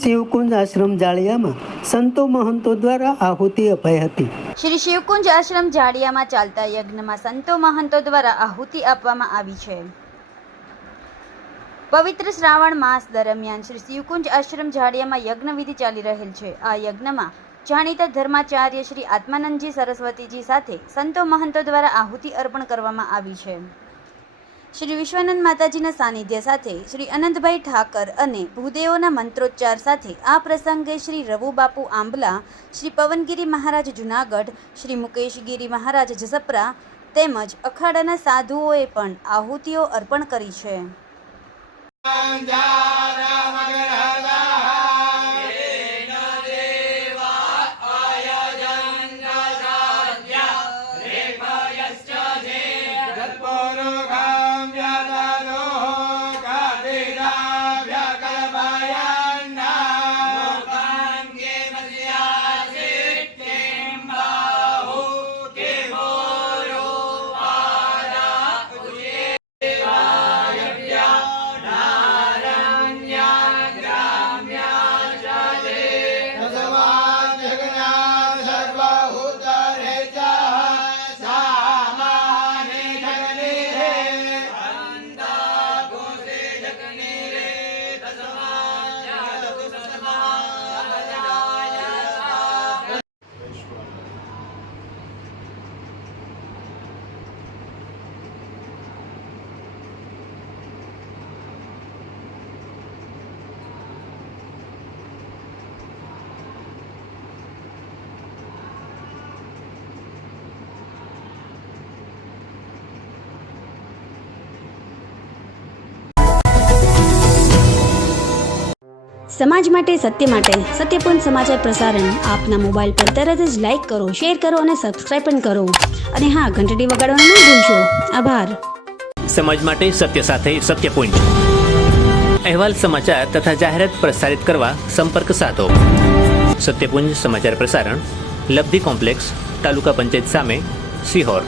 શિવકુંજ આશ્રમ જાળિયામાં સંતો મહંતો દ્વારા આહુતિ અપાઈ હતી। શ્રી શિવકુંજ આશ્રમ જાળિયામાં ચાલતા યજ્ઞમાં સંતો મહંતો દ્વારા આહુતિ આપવામાં આવી છે। પવિત્ર શ્રાવણ માસ દરમિયાન શ્રી શિવકુંજ આશ્રમ જાળિયામાં યજ્ઞ વિધિ ચાલી રહેલ છે। આ યજ્ઞમાં જાણીતા ધર્માચાર્ય શ્રી આત્માનંદજી સરસ્વતીજી સાથે સંતો મહંતો દ્વારા આહુતિ અર્પણ કરવામાં આવી છે। શ્રી વિશ્વાનંદ માતાજીના સાનિધ્ય સાથે શ્રી અનંતભાઈ ઠાકર અને ભૂદેવોના મંત્રોચ્ચાર સાથે આ પ્રસંગે શ્રી રવુબાપુ આંબલા, શ્રી પવનગીરી મહારાજ જુનાગઢ, શ્રી મુકેશગીરી મહારાજ જસપરા તેમજ અખાડાના સાધુઓએ પણ આહુતિઓ અર્પણ કરી છે। સમાજ માટે સત્યપૂર્ણ સમાચાર પ્રસારણ આપના મોબાઈલ પર તરત જ લાઈક કરો, શેર કરો અને સબસ્ક્રાઇબ પણ કરો અને હા, ઘંટડી વગાડવાનું ન ભૂલશો। આભાર। સમાજ માટે સત્ય સાથે સત્યપૂર્ણ અહેવાલ, સમાચાર તથા જાહેરાત પ્રસારિત કરવા સંપર્ક સાધો। સત્યપુંજ સમાચાર પ્રસારણ, લબ્ધિ કોમ્પ્લેક્સ, તાલુકા પંચાયત સામે, સિહોર।